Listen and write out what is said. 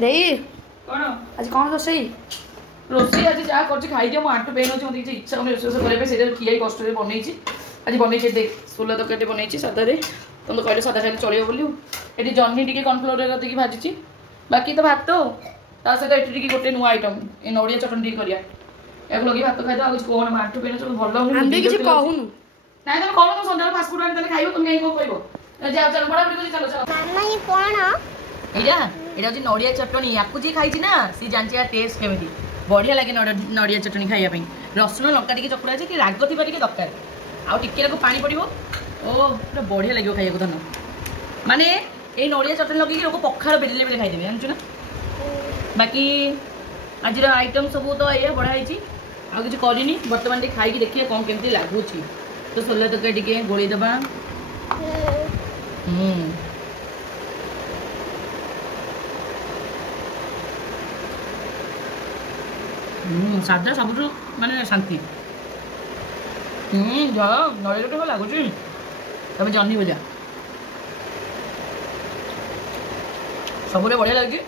ଦେଇ କଣ ଆଜି କ'ଣ ରୋଷେଇ? ରୋଷେଇ ଆଜି ଯାହା କରୁଛି ଖାଇଦିଅ। ମୋ ଆଣ୍ଠୁ ପେନ୍ ଅଛି, ମୋତେ କିଛି ଇଚ୍ଛା ହଉନି ରୋଷେଇ କରିବା ପାଇଁ, ସେଇଟା ଠିଆ ହେଇ କଷ୍ଟରେ ବନେଇଛି। ଆଜି ବନେଇଛି ଦେଖ ସୋଲା ତରକାରୀ ବନେଇଛି ସାଧାରେ। ତମେ ତ କହିଲେ ସାଧା ଖାଇଲେ ଚଳିବ ବୋଲି। ଏଠି ଜହ୍ନି ଟିକେ କର୍ଣ୍ଣଫ୍ଲୋରରେ ଦେଇକି ଭାଜିଛି। ବାକି ତ ଭାତ ତା ସହିତ ଏଠି ଟିକେ ଗୋଟେ ନୂଆ ଆଇଟମ୍ ଏ ନଡ଼ିଆ ଚଟଣି ଟିକେ କରିବା। ଏହାକୁ ଲଗେଇ ଭାତ ଖାଇଦେବା। ଆଉ କିଛି କଣ ମୋ ଆଣ୍ଠୁ ପେନ୍ ସବୁ ଭଲ ହଉନି। ଆମେ କିଛି କହୁନୁ। ନାଇଁ ତମେ କଣ ତମ ସନ୍ଧ୍ୟାବେଳେ ଫାଷ୍ଟଫୁଡ୍ ଆଣି ତାହେଲେ ଖାଇବ। ତମେ କାହିଁ କଣ କହିବ? ଯାଅ ଚାଲ ପଢ଼ାପଢ଼ି କରି ଚାଲ ଚାଲ। ମାମା ଇଏ କଣ? ଏଇଟା ହେଉଛି ନଡ଼ିଆ ଚଟଣି। ୟାକୁ ଯିଏ ଖାଇଛି ନା ସିଏ ଜାଣିଛି ୟା ଟେଷ୍ଟ କେମିତି। ବଢ଼ିଆ ଲାଗେ ନଡ଼ିଆ ଚଟଣି ଖାଇବା ପାଇଁ। ରସୁଣ ଲଙ୍କା ଟିକେ ଚକୁଡ଼ା ଅଛି, କି ରାଗ ଥିବା ଟିକେ ଦରକାର। ଆଉ ଟିକେ ନାକୁ ପାଣି ପଡ଼ିବ। ଓ ପୁରା ବଢ଼ିଆ ଲାଗିବ ଖାଇବାକୁ। ଧନ ମାନେ ଏଇ ନଡ଼ିଆ ଚଟଣି ଲଗେଇକି ଲୋକ ପଖାଳ ବେଲେ ବେଲେ ଖାଇଦେବେ, ଜାଣିଛୁ ନା। ବାକି ଆଜିର ଆଇଟମ୍ ସବୁ ତ ଏଇଆ ବଢ଼ା ହେଇଛି। ଆଉ କିଛି କରିନି। ବର୍ତ୍ତମାନ ଟିକେ ଖାଇକି ଦେଖିବା କ'ଣ କେମିତି ଲାଗୁଛି। ତ ସୋଲା ତରକାରୀ ଟିକେ ଗୋଳେଇ ଦେବା। ସାଧା ସବୁଠୁ ମାନେ ଶାନ୍ତି। ଯାଅ ନଡ଼ିଆ ଚଟଣି ଲାଗୁଛି। ତମେ ଜହ୍ନି ଭଜା ସବୁରେ ବଢ଼ିଆ ଲାଗୁଛି।